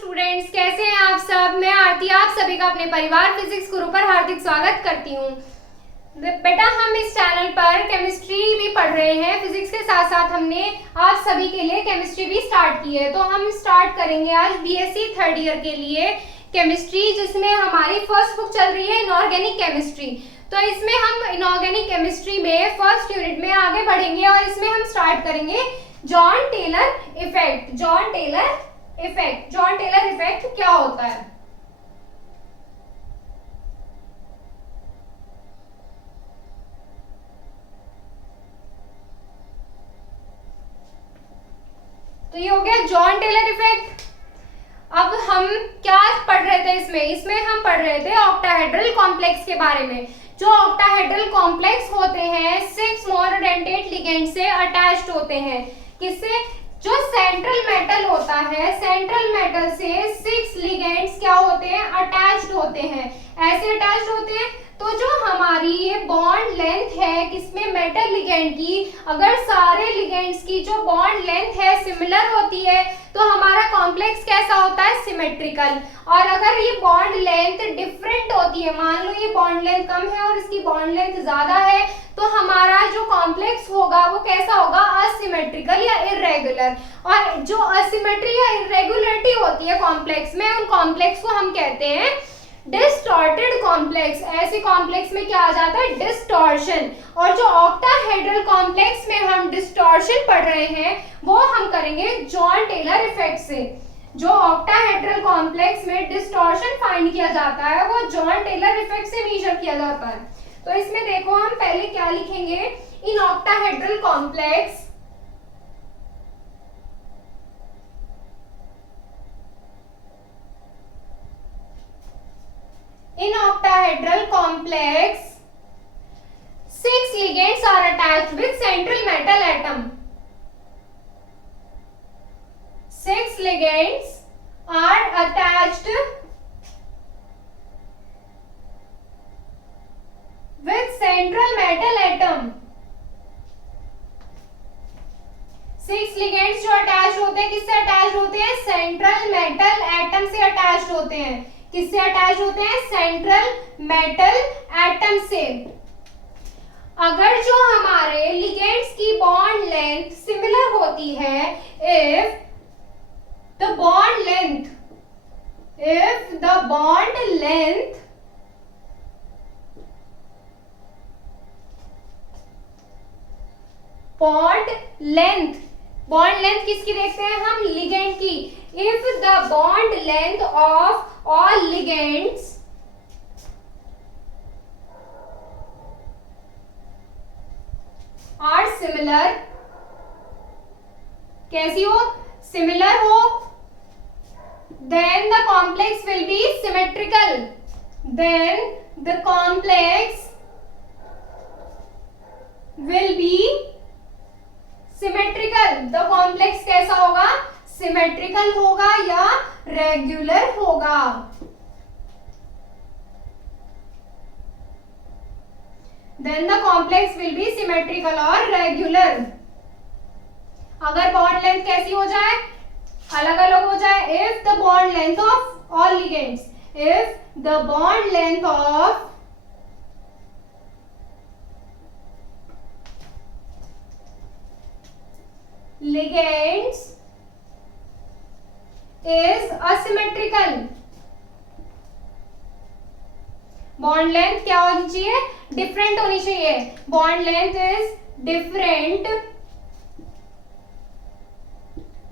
Students, कैसे हैं आप सब। मैं आरती आप सभी का अपने परिवार फिजिक्स गुरु पर हार्दिक स्वागत करती हूँ। बेटा, हम इस चैनल पर केमिस्ट्री भी पढ़ रहे हैं। फिजिक्स के साथ साथ हमने आप सभी के लिए केमिस्ट्री भी स्टार्ट की है। तो हम स्टार्ट करेंगे आज बीएससी थर्ड ईयर के लिए केमिस्ट्री, जिसमें हमारी फर्स्ट बुक चल रही है इनऑर्गेनिक केमिस्ट्री। तो इसमें हम इनऑर्गेनिक केमिस्ट्री में फर्स्ट यूनिट में आगे बढ़ेंगे और इसमें हम स्टार्ट करेंगे Jahn Teller effect. Jahn Teller effect क्या होता है? तो ये हो गया जॉन टेलर इफेक्ट। अब हम क्या पढ़ रहे थे इसमें हम पढ़ रहे थे ऑक्टाहेड्रल कॉम्प्लेक्स के बारे में। जो ऑक्टाहेड्रल कॉम्प्लेक्स होते हैं 6 मोनोडेंटेट लिगेंड से अटैच्ड होते हैं। किससे? जो सेंट्रल मेटल होता है, सेंट्रल मेटल से 6 लिगेंड्स क्या होते हैं? अटैच्ड होते हैं। ऐसे अटैच्ड होते हैं तो जो हमारी ये बॉन्ड लेंथ है किसमें? मेटल लिगेंड की, अगर सारे लिगेंड्स की जो बॉन्ड लेंथ है सिमिलर होती है तो हमारा कॉम्प्लेक्स कैसा होता है? सिमेट्रिकल। और अगर ये बॉन्ड लेंथ डिफरेंट होती है, मान लो ये बॉन्ड लेंथ कम है और इसकी बॉन्ड लेंथ ज्यादा है, तो हमारा जो कॉम्प्लेक्स होगा वो कैसा होगा? असिमेट्रिकल या इर्रेगुलर। और जो असिमेट्री या इर्रेगुलरिटी होती है कॉम्प्लेक्स में, उन कॉम्प्लेक्स को हम कहते हैं डिस्टॉर्टेड कॉम्प्लेक्स। ऐसे कॉम्प्लेक्स में क्या आ जाता है? डिस्टॉर्शन। और जो ऑक्टाहेड्रल कॉम्प्लेक्स में हम डिस्टॉर्शन पढ़ रहे हैं वो हम करेंगे जॉन टेलर इफेक्ट से। जो ऑक्टाहेड्रल कॉम्प्लेक्स में डिस्टॉर्शन फाइंड किया जाता है वो जॉन टेलर इफेक्ट से मेजर किया जाता है। तो इसमें देखो हम पहले क्या लिखेंगे, इन octahedral complex in octahedral complex 6 ligands are attached with central metal atom. 6 ligands are attached with central metal atom. 6 ligands जो अटैच होते हैं किससे अटैच होते हैं? सेंट्रल मेटल एटम से अटैच होते हैं। किससे अटैच होते हैं? सेंट्रल मेटल एटम से। अगर जो हमारे लिगेंड्स की बॉन्ड लेंथ सिमिलर होती है, if the bond length bond length किसकी देखते हैं हम? लिगेंड की। If the bond length of all ligands are similar, कैसी हो? सिमिलर हो, then the complex will be symmetrical. Then the complex will be symmetrical. The complex कैसा होगा? सिमेट्रिकल होगा या रेगुलर होगा? Then the complex will be symmetrical और regular. अगर बॉन्ड लेंथ कैसी हो जाए? अलग अलग हो जाए। If the bond length of all ligands, if the bond length of ligands is asymmetrical, bond length क्या होनी चाहिए? डिफरेंट होनी चाहिए। Bond length is different,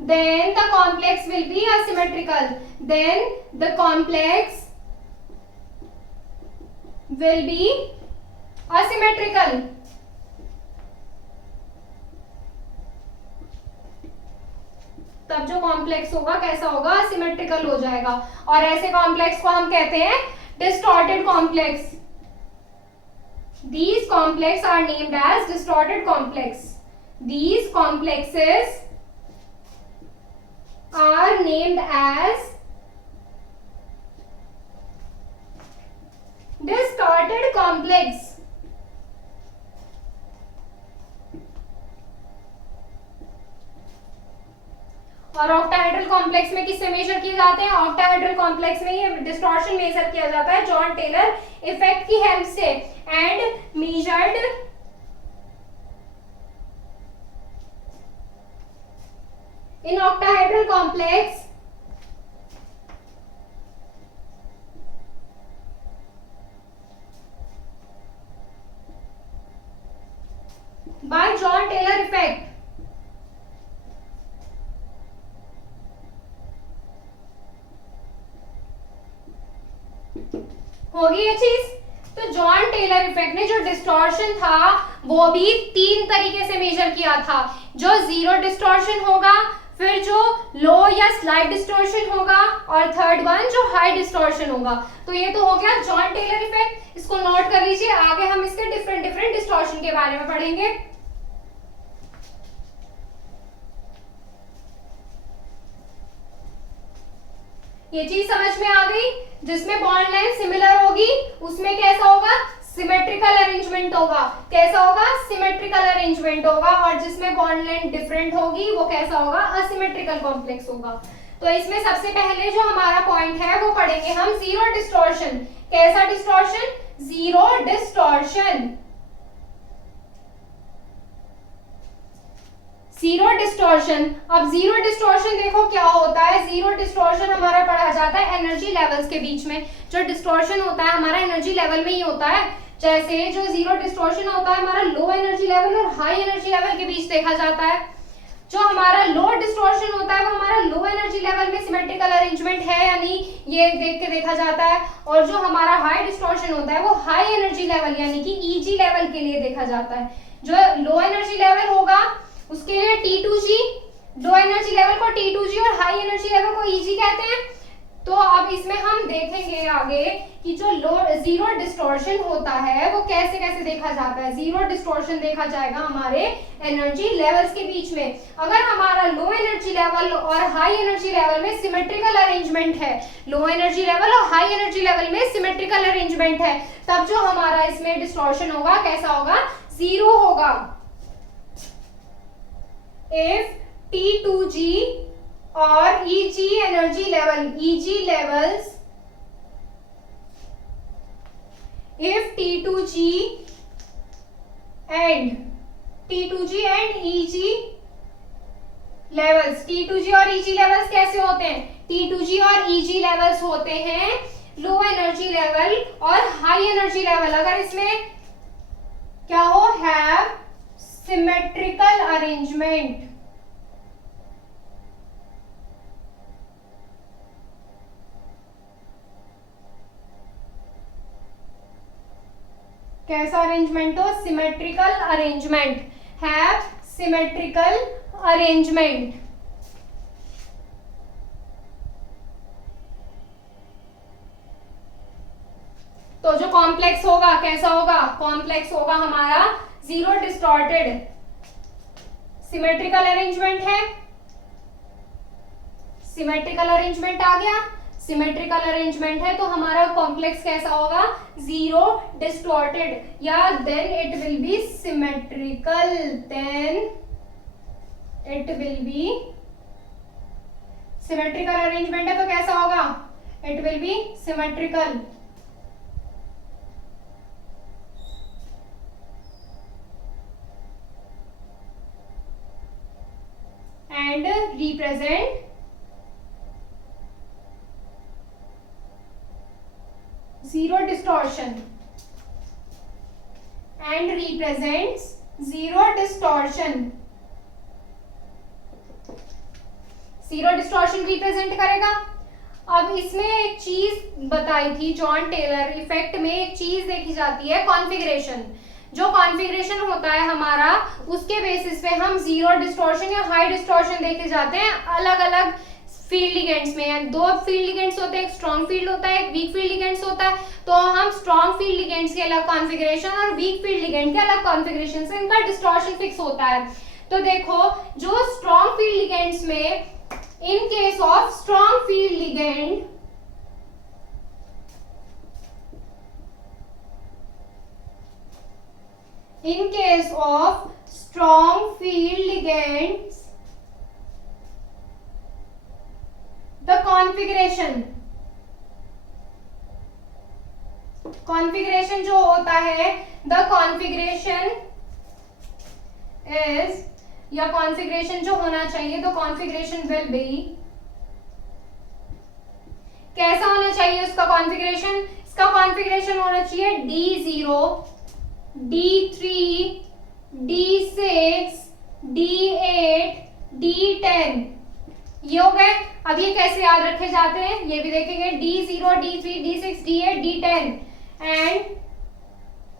then the complex will be asymmetrical. Then the complex will be asymmetrical. तब जो complex होगा कैसा होगा? सिमेट्रिकल हो जाएगा। और ऐसे कॉम्प्लेक्स को हम कहते हैं distorted complex. These complex are named as distorted complex. These complexes are named as distorted complex. और ऑक्टाहेड्रल ऑक्टाहेड्रल कॉम्प्लेक्स में किससे मेजर किए जाते हैं? ऑक्टाहेड्रल कॉम्प्लेक्स में ये डिस्टॉर्शन मेजर किया जाता है जॉन टेलर इफेक्ट की हेल्प से and measured in octahedral complex by Jahn Teller effect. होगी ये चीज। तो जॉन टेलर इफेक्ट ने जो डिस्टॉर्शन था वो भी 3 तरीके से मेजर किया था, जो जीरो डिस्टॉर्शन होगा, फिर जो लो या स्लाइट डिस्टॉर्शन होगा, और थर्ड वन जो हाई डिस्टॉर्शन होगा। तो ये तो हो गया जॉन टेलर इफेक्ट, इसको नोट कर लीजिए। आगे हम इसके डिफरेंट डिफरेंट डिस्टॉर्शन के बारे में पढ़ेंगे। ये चीज समझ में आ गई। जिसमें बॉन्ड लेंथ सिमिलर होगी उसमें कैसा होगा? सिमेट्रिकल अरेंजमेंट होगा। कैसा होगा? सिमेट्रिकल अरेंजमेंट होगा। और जिसमें बॉन्ड लेंथ डिफरेंट होगी वो कैसा होगा? असिमेट्रिकल कॉम्प्लेक्स होगा। तो इसमें सबसे पहले जो हमारा पॉइंट है वो पढ़ेंगे हम जीरो डिस्टॉर्शन। कैसा distortion? Zero distortion. Zero distortion. अब जीरो डिस्टॉर्शन देखो क्या होता है। जीरो डिस्टॉर्शन हमारा पढ़ा जाता है एनर्जी लेवल्स के बीच में। जो डिस्टॉर्शन होता है हमारा एनर्जी लेवल में ही होता है। जैसे जो जीरो डिस्टॉर्शन होता है हमारा लो एनर्जी लेवल और हाई एनर्जी लेवल के बीच देखा जाता है। जो हमारा लो डिस्टॉर्शन होता है वो हमारा लो एनर्जी लेवल में सिमेट्रिकल अरेंजमेंट है या नहीं ये देख के देखा जाता है। और जो हमारा हाई डिस्टॉर्शन होता है वो हाई एनर्जी लेवल यानी कि ईजी लेवल के लिए देखा जाता है। जो लो एनर्जी लेवल होगा उसके लिए T2G, लो एनर्जी लेवल को T2G और हाई एनर्जी लेवल को EG कहते हैं। तो अब इसमें हम देखेंगे आगे कि जो जीरो डिस्टॉर्शन होता है वो कैसे कैसे देखा जाता है। जीरो डिस्टॉर्शन देखा जाएगा हमारे एनर्जी लेवल्स के बीच में। अगर हमारा लो एनर्जी लेवल और हाई एनर्जी लेवल में सिमेट्रिकल अरेंजमेंट है, लो एनर्जी लेवल और हाई एनर्जी लेवल में सिमेट्रिकल अरेंजमेंट है, तब जो हमारा इसमें डिस्टॉर्शन होगा कैसा होगा? जीरो होगा। If T2G or EG energy level, EG levels, if T2G and EG levels, T2G और EG levels कैसे होते हैं? T2G और EG levels होते हैं लो एनर्जी लेवल और हाई एनर्जी लेवल। अगर इसमें क्या हो? Have symmetrical arrangement. कैसा अरेंजमेंट हो? Symmetrical arrangement. Have symmetrical arrangement. तो जो कॉम्प्लेक्स होगा कैसा होगा? कॉम्प्लेक्स होगा हमारा जीरो डिस्टॉर्टेड। सिमेट्रिकल अरेंजमेंट है, सिमेट्रिकल अरेंजमेंट आ गया। सिमेट्रिकल अरेंजमेंट है तो हमारा कॉम्प्लेक्स कैसा होगा? जीरो डिस्टॉर्टेड या then it will be symmetrical. Then it will be symmetrical arrangement है तो कैसा होगा? It will be symmetrical. and represent zero distortion and represents zero distortion। Zero distortion represent करेगा। अब इसमें एक चीज बताई थी जॉन टेलर इफेक्ट में, एक चीज देखी जाती है कॉन्फ़िगरेशन। जो कॉन्फ़िगरेशन होता है हमारा उसके बेसिस पे हम जीरो डिस्टॉर्शन या हाई डिस्टॉर्शन देखे जाते हैं अलग अलग फील्ड लिगेंड्स में। दो फील्ड लिगेंड्स होते हैं, एक स्ट्रॉन्ग फील्ड होता है, एक वीक फील्ड लिगेंड्स होता है। तो हम स्ट्रॉन्ग फील्ड लिगेंड्स के अलग कॉन्फ़िगरेशन और वीक फील्ड लिगेंड के अलग कॉन्फ़िगरेशन से इनका डिस्टॉर्शन फिक्स होता है। तो देखो जो स्ट्रॉन्ग फील्ड लिगेंड्स में in case of strong field ligand, in case of strong field ligands the configuration जो होता है, द कॉन्फ़िगरेशन इज, या कॉन्फ़िगरेशन जो होना चाहिए, द कॉन्फ़िगरेशन विल बी, कैसा होना चाहिए उसका कॉन्फ़िगरेशन? इसका कॉन्फ़िगरेशन होना चाहिए D0, D3, D6, D8, D10। ये हो गए। अब ये कैसे याद रखे जाते हैं ये भी देखेंगे। D0, D3, D6, D8, D10 and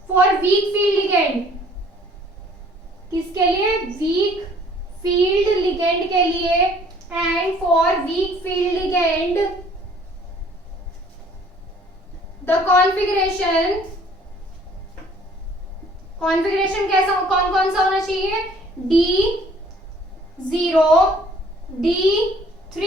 for week field ligand, किसके लिए? वीक फील्ड लिगेंड के लिए। And for week field ligand the configuration कैसा, कौन कौन सा होना चाहिए? D0, D3,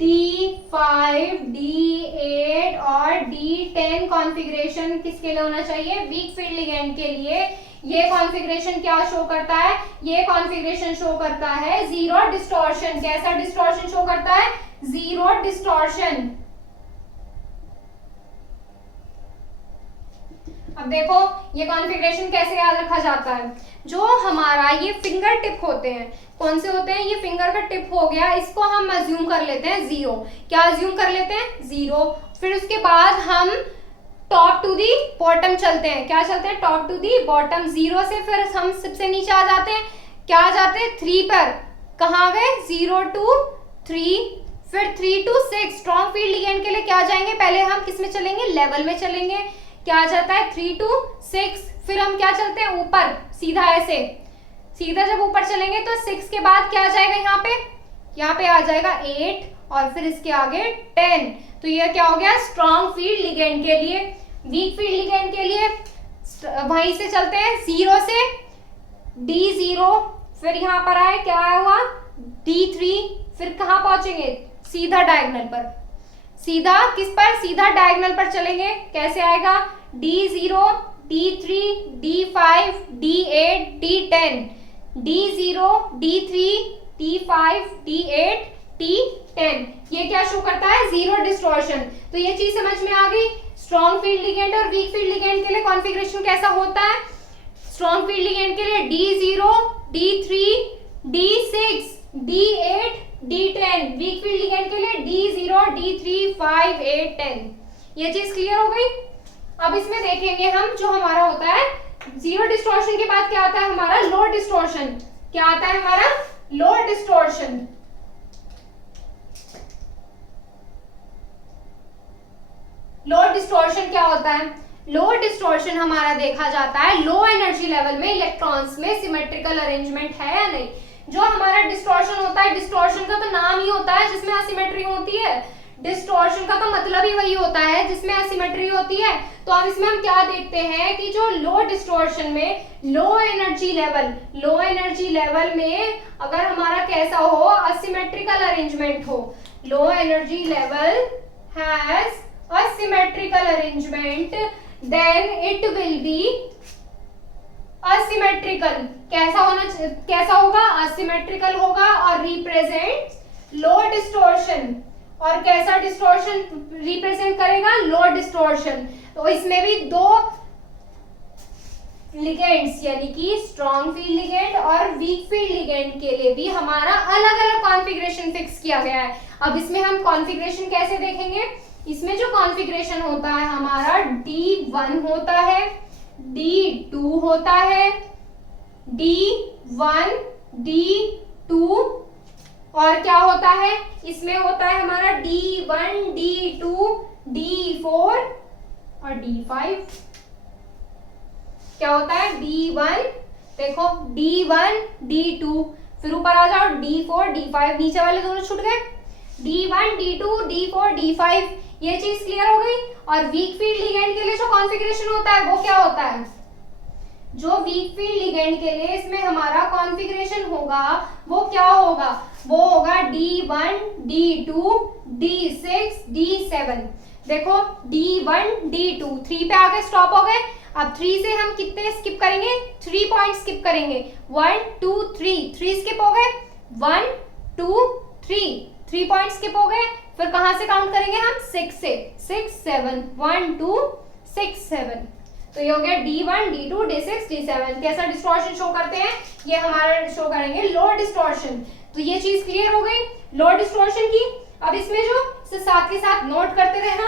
D5, D8 और D10 कॉन्फ़िगरेशन किसके लिए होना चाहिए? वीक फील्ड लिगेंड के लिए। ये कॉन्फ़िगरेशन क्या शो करता है? ये कॉन्फ़िगरेशन शो करता है जीरो डिस्टॉर्शन। कैसा डिस्टॉर्शन शो करता है? Zero distortion. अब देखो ये कॉन्फ़िगरेशन कैसे याद रखा जाता है। जो हमारा ये फिंगर टिप होते हैं, कौन से होते हैं? ये फिंगर का टिप हो गया, इसको हम अज्यूम कर लेते हैं 0। क्या अज्यूम कर लेते हैं? 0। फिर उसके बाद हम टॉप टू दी बॉटम चलते हैं। क्या चलते हैं? Top to the bottom. 0 से फिर हम सबसे नीचे आ जाते हैं। क्या आ जाते हैं? 3 पर। कहाँ गए? 0 to 3, फिर 3 to 6। स्ट्रॉन्ग फील्ड लिगेंड के लिए क्या जाएंगे? पहले हम किस में चलेंगे? लेवल में चलेंगे। क्या आ जाता है? 3 to 6। फिर हम क्या चलते हैं? ऊपर सीधा, ऐसे सीधा जब ऊपर चलेंगे तो 6 के बाद क्या आ जाएगा? यहाँ पे आ जाएगा 8 और फिर इसके आगे 10। तो ये क्या हो गया? स्ट्रॉन्ग फील्ड लिगेंड के लिए। वीक फील्ड लिगेंड के लिए वहीं से चलते हैं 0 से D0, फिर यहाँ पर आए, क्या आया हुआ? D3, फिर कहाँ पहुंचेंगे? सीधा डायगोनल पर। सीधा किस पर? सीधा डायगोनल पर चलेंगे। कैसे आएगा? D0, D3, D5, D8, D10, D0, D3, D5, D8, D10। ये क्या शो करता है? Zero distortion. तो ये चीज समझ में आ गई। स्ट्रॉन्ग फील्ड लिगेंड और वीक फील्ड लिगेंड के लिए कॉन्फ़िगरेशन कैसा होता है? स्ट्रॉन्ग फील्ड लिगेंड के लिए D0, D3, D6, D8, D10। Week field ligand के लिए D0, D3, 5, 8, 10। ये चीज क्लियर हो गई। अब इसमें देखेंगे हम, जो हमारा होता है जीरो डिस्टॉर्शन के बाद क्या आता है हमारा? लो डिस्टॉर्शन। क्या आता है हमारा? लो डिस्टॉर्शन। लो डिस्टॉर्शन क्या होता है? लो डिस्टॉर्शन हमारा देखा जाता है लो एनर्जी लेवल में इलेक्ट्रॉन्स में सिमेट्रिकल अरेंजमेंट है या नहीं। जो हमारा डिस्टॉर्शन होता है, डिस्टॉर्शन का तो नाम ही होता है जिसमें असिमेट्री होती है। डिस्टॉर्शन का तो मतलब ही वही होता है जिसमें असिमेट्री होती है। तो अब इसमें हम क्या देखते हैं कि जो लो डिस्टॉर्शन में लो एनर्जी लेवल में अगर हमारा कैसा हो? असिमेट्रिकल अरेंजमेंट हो। लो energy level has asymmetrical arrangement, then it will be asymmetrical। कैसा होगा? asymmetrical होगा और represents low distortion। और कैसा डिस्टॉर्शन रिप्रेजेंट करेगा? लो डिस्टॉर्शन। तो इसमें भी दो लिगेंड्स यानी कि स्ट्रॉन्ग फील्ड लिगेंड और वीक फील्ड लिगेंड के लिए भी हमारा अलग अलग कॉन्फ़िगरेशन फिक्स किया गया है। अब इसमें हम कॉन्फ़िगरेशन कैसे देखेंगे? इसमें जो कॉन्फ़िगरेशन होता है हमारा D1 होता है, D2 होता है, D1, D2 और क्या होता है? इसमें होता है हमारा D1, D2, D4 और D5। क्या होता है? D1, देखो D1, D2, फिर ऊपर आ जाओ D4, D5, नीचे वाले दोनों छूट गए। D1, D2, D4, D5। ये चीज क्लियर हो गई। और वीक फील्ड लिगेंड के लिए जो कॉन्फ़िगरेशन होता है वो क्या होता है? जो वीक फील्ड लिगेंड के लिए इसमें हमारा कॉन्फ़िगरेशन होगा वो क्या होगा? वो होगा D1, D2, D6, D7। देखो D1, D2, 3 पे आ गए, स्टॉप हो गए। अब 3 से हम कितने स्किप करेंगे? 3 पॉइंट स्किप करेंगे। 1, 2, 3 स्किप हो गए। 1, 2, 3 3 पॉइंट स्किप हो गए, फिर कहां से काउंट करेंगे हम? 6 से, 6 7 1 2 6 7। तो ये हो गया D1 D2 D6 D7। कैसा डिस्टॉर्शन शो करते हैं? ये हमारा शो करेंगे लो डिस्टॉर्शन। तो ये चीज क्लियर हो गई लो डिस्टॉर्शन की। अब इसमें जो साथ के साथ नोट करते रहना,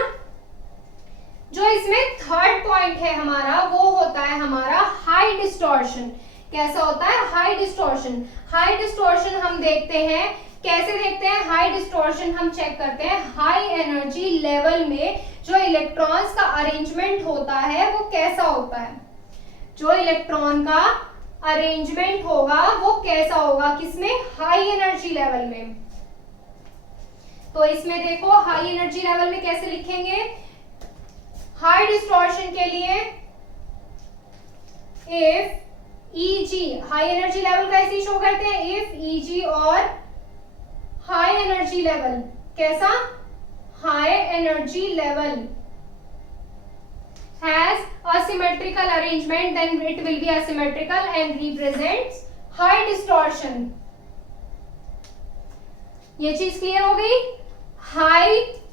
जो इसमें थर्ड पॉइंट है हमारा वो होता है हमारा हाई डिस्टॉर्शन। कैसा होता है? High distortion. हाई डिस्टॉर्शन हम देखते हैं, कैसे देखते हैं हाई डिस्टॉर्शन? हम चेक करते हैं हाई एनर्जी लेवल में जो इलेक्ट्रॉन्स का अरेंजमेंट होता है वो कैसा होता है। जो इलेक्ट्रॉन का अरेंजमेंट होगा वो कैसा होगा? किसमें? हाई एनर्जी लेवल में। तो इसमें देखो हाई एनर्जी लेवल में कैसे लिखेंगे? हाई डिस्टॉर्शन के लिए if Eg, high energy level कैसे शो करते हैं? इफ Eg और हाई एनर्जी लेवल, कैसा? High energy level has asymmetrical arrangement, then it will be asymmetrical and represents high distortion. ये चीज क्लियर हो गई? हाई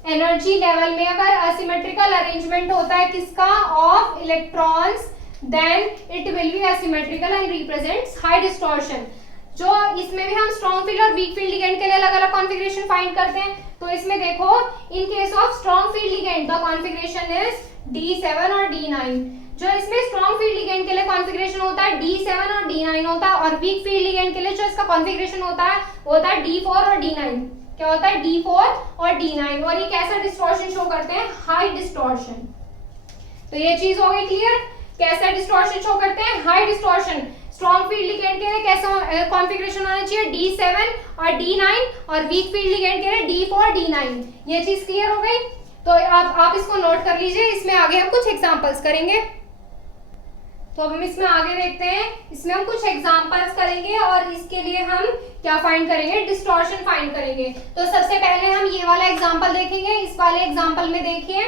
एनर्जी लेवल में अगर असिमेट्रिकल अरेंजमेंट होता है किसका? Of electrons, then it will be asymmetrical and represents high distortion. जो इसमें भी हम स्ट्रॉन्ग फील्ड और वीक फील्ड लिगेंड के लिए अलग अलग कॉन्फ़िगरेशन फाइंड करते हैं। तो इसमें देखो in case of strong field ligand the configuration is D7 और D9। जो इसमें स्ट्रॉन्ग फील्ड लिगेंड के लिए कॉन्फ़िगरेशन होता है D7 और D9 होता है, और वीक फील्ड लिगेंड के लिए जो इसका कॉन्फ़िगरेशन होता है वो होता है D4 और D9। क्या होता है? D4 और D9। और ये कैसा डिस्टॉर्शन शो करते हैं? High distortion. तो ये चीज हो गई क्लियर? कैसा डिस्टॉर्शन शो करते हैं? High distortion. Strong field ligand के लिए कैसा कॉन्फ़िगरेशन होना चाहिए? D7 और D9, और वीक फील्ड लिगेंड के लिए D4 D9। ये चीज क्लियर हो गई? तो आप इसको नोट कर लीजिए। इसमें आगे हम कुछ एग्जांपल्स करेंगे। तो अब हम इसमें आगे देखते हैं, इसमें हम कुछ एग्जांपल्स करेंगे और इसके लिए हम क्या फाइंड करेंगे? डिस्टॉर्शन फाइंड करेंगे। तो सबसे पहले हम ये वाला एग्जांपल देखेंगे। इस वाले एग्जांपल में देखिए,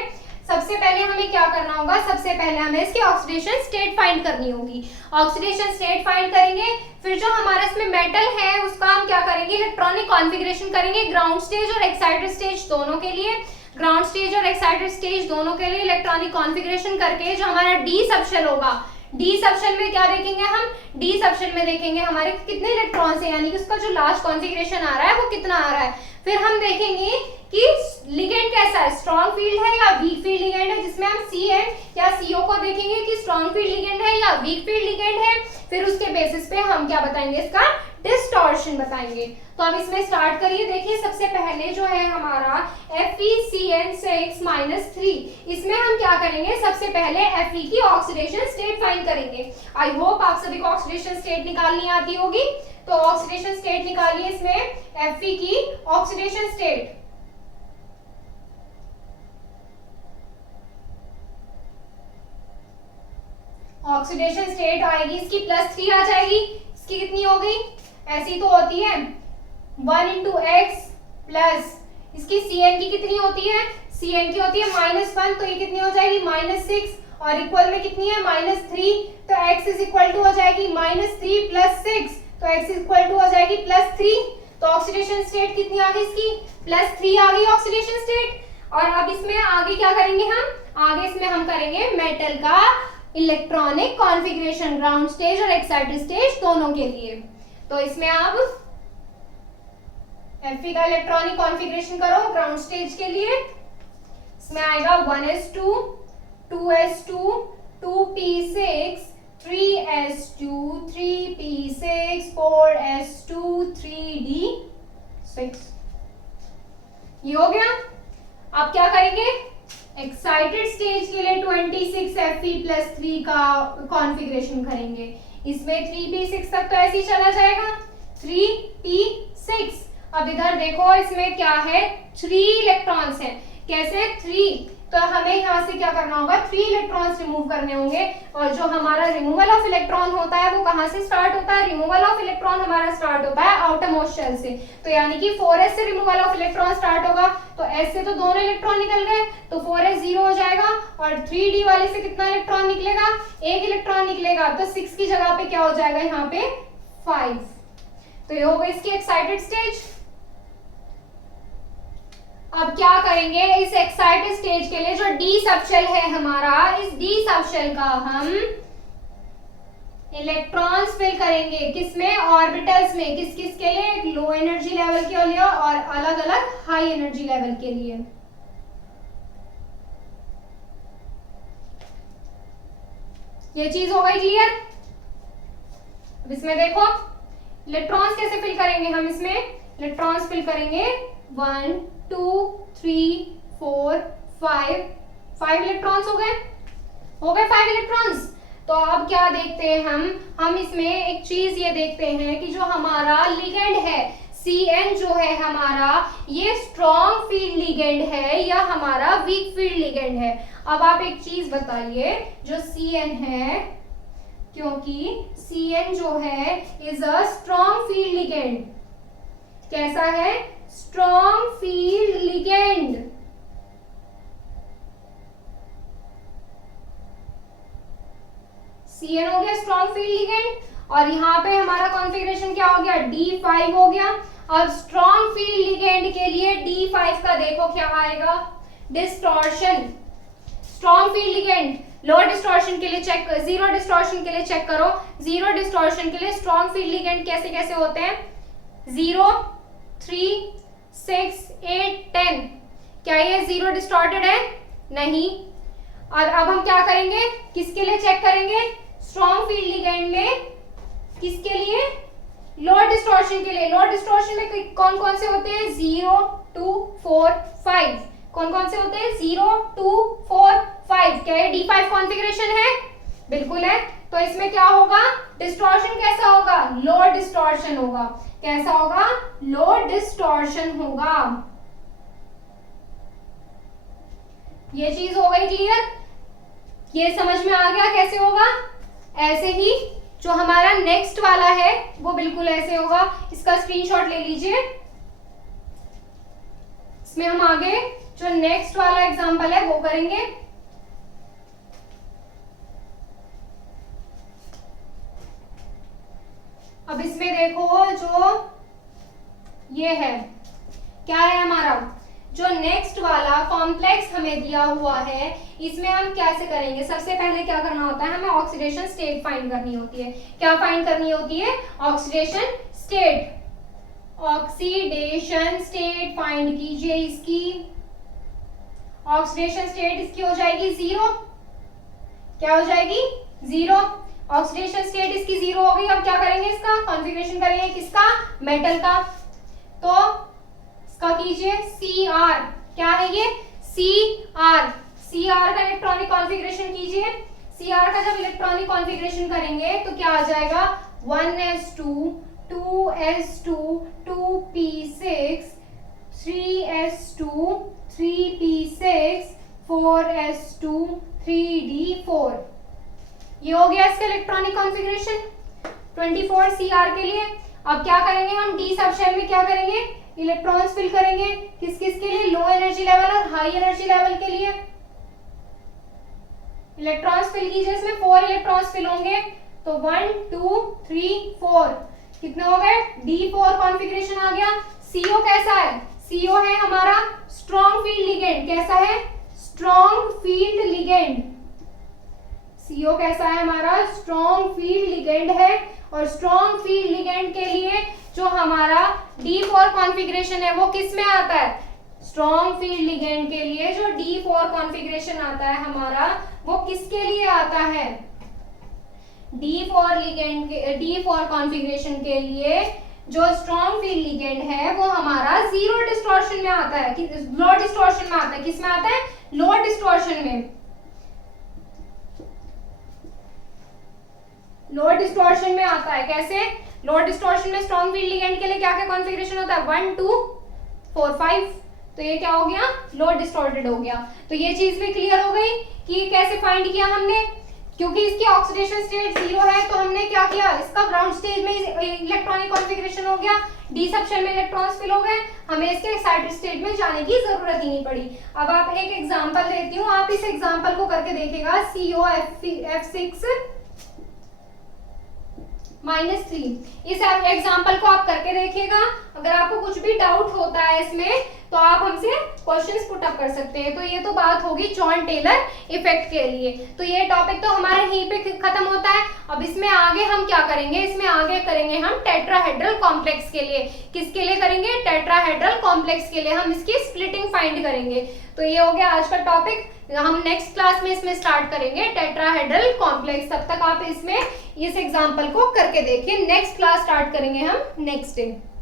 सबसे पहले हमें क्या करना होगा? सबसे पहले हमें इसकी ऑक्सीडेशन स्टेट फाइंड करनी होगी। ऑक्सीडेशन स्टेट फाइंड करेंगे, फिर जो हमारा इसमें मेटल है उसका हम क्या करेंगे? इलेक्ट्रॉनिक कॉन्फ़िगरेशन करेंगे ग्राउंड स्टेज और एक्साइटेड स्टेज दोनों के लिए। ग्राउंड स्टेज और एक्साइटेड स्टेज दोनों के लिए इलेक्ट्रॉनिक कॉन्फ़िगरेशन करके जो हमारा डी सबशेल होगा, डी सबशेल में क्या देखेंगे हम? डी सबशेल में देखेंगे हमारे कितने इलेक्ट्रॉन्स हैं, यानी कि उसका जो लास्ट कॉन्फ़िगरेशन आ रहा है वो कितना आ रहा है। फिर हम देखेंगे कि लिगेंड कैसा है, स्ट्रॉन्ग फील्ड है या वीक फील्ड लिगेंड है, जिसमें हम Cn या CO को देखेंगे कि स्ट्रॉन्ग फील्ड लिगेंड है या वीक फील्ड लिगेंड है। फिर उसके बेसिस पे हम क्या बताएंगे? इसका डिस्टॉर्शन बताएंगे। तो अब इसमें स्टार्ट करिए। देखिए सबसे पहले जो है हमारा FeCN6-3, इसमें हम क्या करेंगे? सबसे पहले Fe की ऑक्सीडेशन स्टेट फाइंड करेंगे। आई होप आप सभी को ऑक्सीडेशन स्टेट निकालनी आती होगी। तो ऑक्सीडेशन स्टेट निकालिए इसमें Fe की ऑक्सीडेशन स्टेट। ऑक्सीडेशन स्टेट आएगी इसकी +3 आ जाएगी। इसकी कितनी हो गई? ऐसी तो होती है 1 × x प्लस इसकी Cn की कितनी होती है? Cn की होती है -1, तो ये कितनी हो जाएगी? -6, और इक्वल में कितनी है? -3, तो x इज इक्वल टू हो जाएगी -3 + 6, तो x इज इक्वल टू हो जाएगी +3। तो ऑक्सीडेशन स्टेट कितनी आ गई इसकी? +3 आ गई ऑक्सीडेशन स्टेट। और अब इसमें आगे क्या करेंगे हम? आगे इसमें हम करेंगे मेटल का इलेक्ट्रॉनिक कॉन्फ़िगरेशन ग्राउंड स्टेज और एक्साइटेड स्टेज दोनों के लिए। तो इसमें आप Fe का इलेक्ट्रॉनिक कॉन्फ़िगरेशन करो ग्राउंड स्टेज के लिए। इसमें आएगा 1s2 2s2 2p6 3s2 3p6 4s2 3d6। ये हो गया। आप क्या करेंगे? एक्साइटेड स्टेज के लिए 26 Fe + 3 का कॉन्फ़िगरेशन करेंगे। इसमें 3p6 तक तो ऐसे ही चला जाएगा, 3p6। अब इधर देखो इसमें क्या है? 3 इलेक्ट्रॉन्स हैं। कैसे? 3, तो हमें यहाँ से क्या करना होगा? 3 इलेक्ट्रॉन्स रिमूव करने होंगे। और जो हमारा रिमूवल ऑफ इलेक्ट्रॉन होता है वो कहाँ से स्टार्ट होता है? रिमूवल ऑफ इलेक्ट्रॉन हमारा स्टार्ट होता है आउटर मोस्ट शेल से। तो यानी कि 4s से रिमूवल ऑफ इलेक्ट्रॉन स्टार्ट होगा, तो s से तो दोनों इलेक्ट्रॉन निकल गए, तो 4s 0 हो जाएगा। और 3d वाले से कितना इलेक्ट्रॉन निकलेगा? 1 इलेक्ट्रॉन निकलेगा, तो 6 की जगह पे क्या हो जाएगा यहाँ पे? 5। तो ये होगा इसकी एक्साइटेड स्टेज। अब क्या करेंगे, इस एक्साइटेड स्टेज के लिए जो डी सबशेल है हमारा, इस डी सबशेल का हम इलेक्ट्रॉन्स फिल करेंगे, किसमें, ऑर्बिटल्स में। किस किस के लिए, एक लो एनर्जी लेवल के लिए और अलग अलग हाई एनर्जी लेवल के लिए। ये चीज हो गई क्लियर। अब इसमें देखो इलेक्ट्रॉन्स कैसे फिल करेंगे हम, इसमें इलेक्ट्रॉन्स फिल करेंगे 1 2 3 4 5 इलेक्ट्रॉन्स हो गए 5 इलेक्ट्रॉन्स। तो अब क्या देखते हैं हम इसमें एक चीज ये देखते हैं कि जो हमारा लिगेंड है Cn जो है हमारा, ये स्ट्रॉन्ग फील्ड लिगेंड है या हमारा वीक फील्ड लिगेंड है। अब आप एक चीज बताइए, जो Cn है, क्योंकि Cn जो है is a strong field ligand. कैसा है, स्ट्रॉन्ग फील्ड लिगेंड। Cn हो गया स्ट्रॉन्ग फील्ड लिगेंड, और यहाँ पे हमारा कॉन्फ़िगरेशन क्या हो गया, D5 हो गया। अब स्ट्रॉन्ग फील्ड लिगेंड के लिए D5 का देखो क्या आएगा, डिस्टॉर्शन। स्ट्रॉन्ग फील्ड लिगेंड लो डिस्टॉर्शन के लिए चेक, जीरो डिस्टॉर्शन के लिए चेक करो। जीरो डिस्टॉर्शन के लिए स्ट्रॉन्ग फील्ड लिगेंड कैसे कैसे होते हैं, 0 3 6 8 10। क्या ये जीरो डिस्टॉर्टेड है, नहीं। और अब हम क्या करेंगे, किसके लिए चेक करेंगे, स्ट्रॉन्ग फील्ड लिगेंड में, किसके लिए, लो डिस्टॉर्शन के लिए। लो डिस्टॉर्शन में कौन कौन से होते हैं, 0 2 4 5। कौन कौन से होते हैं, 0 2 4 5। क्या ये D5 कॉन्फ़िगरेशन है, बिल्कुल है। तो इसमें क्या होगा, डिस्टॉर्शन कैसा होगा, लो डिस्टॉर्शन होगा। कैसा होगा, लो डिस्टॉर्शन होगा। ये चीज हो गई क्लियर, ये समझ में आ गया कैसे होगा। ऐसे ही जो हमारा नेक्स्ट वाला है वो बिल्कुल ऐसे होगा, इसका स्क्रीनशॉट ले लीजिए। इसमें हम आगे जो नेक्स्ट वाला एग्जांपल है वो करेंगे। अब इसमें देखो जो ये है, क्या है हमारा, जो नेक्स्ट वाला कॉम्प्लेक्स हमें दिया हुआ है, इसमें हम कैसे करेंगे। सबसे पहले क्या करना होता है, हमें ऑक्सीडेशन स्टेट फाइंड करनी होती है। क्या फाइंड करनी होती है, oxidation state. Oxidation state find कीजिए इसकी। ऑक्सीडेशन स्टेट इसकी हो जाएगी 0। क्या हो जाएगी, 0। ऑक्सीडेशन स्टेट इसकी 0 हो गई। अब क्या करेंगे, इसका कॉन्फ़िगरेशन करेंगे, किसका, मेटल का। तो इसका कीजिए Cr। क्या है ये, Cr। Cr का इलेक्ट्रॉनिक कॉन्फ़िगरेशन कीजिए। Cr का जब इलेक्ट्रॉनिक कॉन्फ़िगरेशन करेंगे तो क्या आ जाएगा, 1s2 2s2 2p6 3s2 3p6 4s2 3d4। ये हो गया इसका इलेक्ट्रॉनिक कॉन्फ़िगरेशन 24 Cr के लिए। अब क्या करेंगे हम, डी सबशेल में क्या करेंगे, इलेक्ट्रॉन्स फिल करेंगे। किस किस के लिए, लो एनर्जी लेवल और हाई एनर्जी लेवल के लिए। इलेक्ट्रॉन्स फिल कीजिए, इसमें 4 इलेक्ट्रॉन्स फिल होंगे। तो 1 2 3 4 कितने हो गए, D4 कॉन्फ़िगरेशन आ गया। CO कैसा है, CO है हमारा स्ट्रॉन्ग फील्ड लिगेंड। कैसा है, स्ट्रॉन्ग फील्ड लिगेंड। CO कैसा है हमारा, स्ट्रॉन्ग फील्ड लिगेंड है। और स्ट्रॉन्ग फील्ड लिगेंड के लिए जो हमारा D4 कॉन्फ़िगरेशन है वो किस में आता है, स्ट्रॉन्ग फील्ड लिगेंड के लिए जो D4 कॉन्फ़िगरेशन आता है हमारा, वो किसके लिए आता है, D4 लिगेंड के, D4 कॉन्फ़िगरेशन के लिए जो स्ट्रॉन्ग फील्ड लिगेंड है वो हमारा जीरो डिस्टॉर्शन में आता है, लो डिस्टॉर्शन में आता है। किस में आता है, लो डिस्टॉर्शन में। लो डिस्टॉर्शन में आता है। कैसे, लो डिस्टॉर्शन में स्ट्रॉन्ग फील्ड लिगेंड के लिए क्या क्या कॉन्फ़िगरेशन होता है, 1 2 4 5। तो ये क्या हो गया, लो डिस्टॉर्टेड हो गया। तो ये चीज भी क्लियर हो गई कि कैसे फाइंड किया हमने। क्योंकि इसकी ऑक्सीडेशन स्टेट 0 है तो हमने क्या किया, इसका ग्राउंड स्टेज में इलेक्ट्रॉनिक कॉन्फ़िगरेशन हो गया, डी सबशेल में इलेक्ट्रॉन्स फिल हो गए, हमें इसके एक्साइटेड स्टेट में जाने की जरूरत ही नहीं पड़ी। अब आप एक एग्जांपल देती हूँ, आप इस एग्जांपल को करके देखिएगा। COF6 -3, इस एग्जांपल को आप करके देखिएगा। अगर आपको कुछ भी डाउट होता है इसमें तो आप हमसे क्वेश्चंस पुट अप कर सकते हैं। तो ये तो बात होगी जॉन टेलर इफेक्ट के लिए। तो ये टॉपिक तो हमारा यहीं पे खत्म होता है। अब इसमें आगे हम क्या करेंगे, इसमें आगे करेंगे हम टेट्राहेड्रल कॉम्प्लेक्स के लिए। किसके लिए करेंगे, टेट्राहेड्रल कॉम्प्लेक्स के लिए हम इसकी स्प्लिटिंग फाइंड करेंगे। तो ये हो गया आज का टॉपिक। हम नेक्स्ट क्लास में इसमें स्टार्ट करेंगे टेट्राहेड्रल कॉम्प्लेक्स। तब तक आप इसमें इस एग्जांपल को करके देखिए। नेक्स्ट क्लास स्टार्ट करेंगे हम नेक्स्ट डे।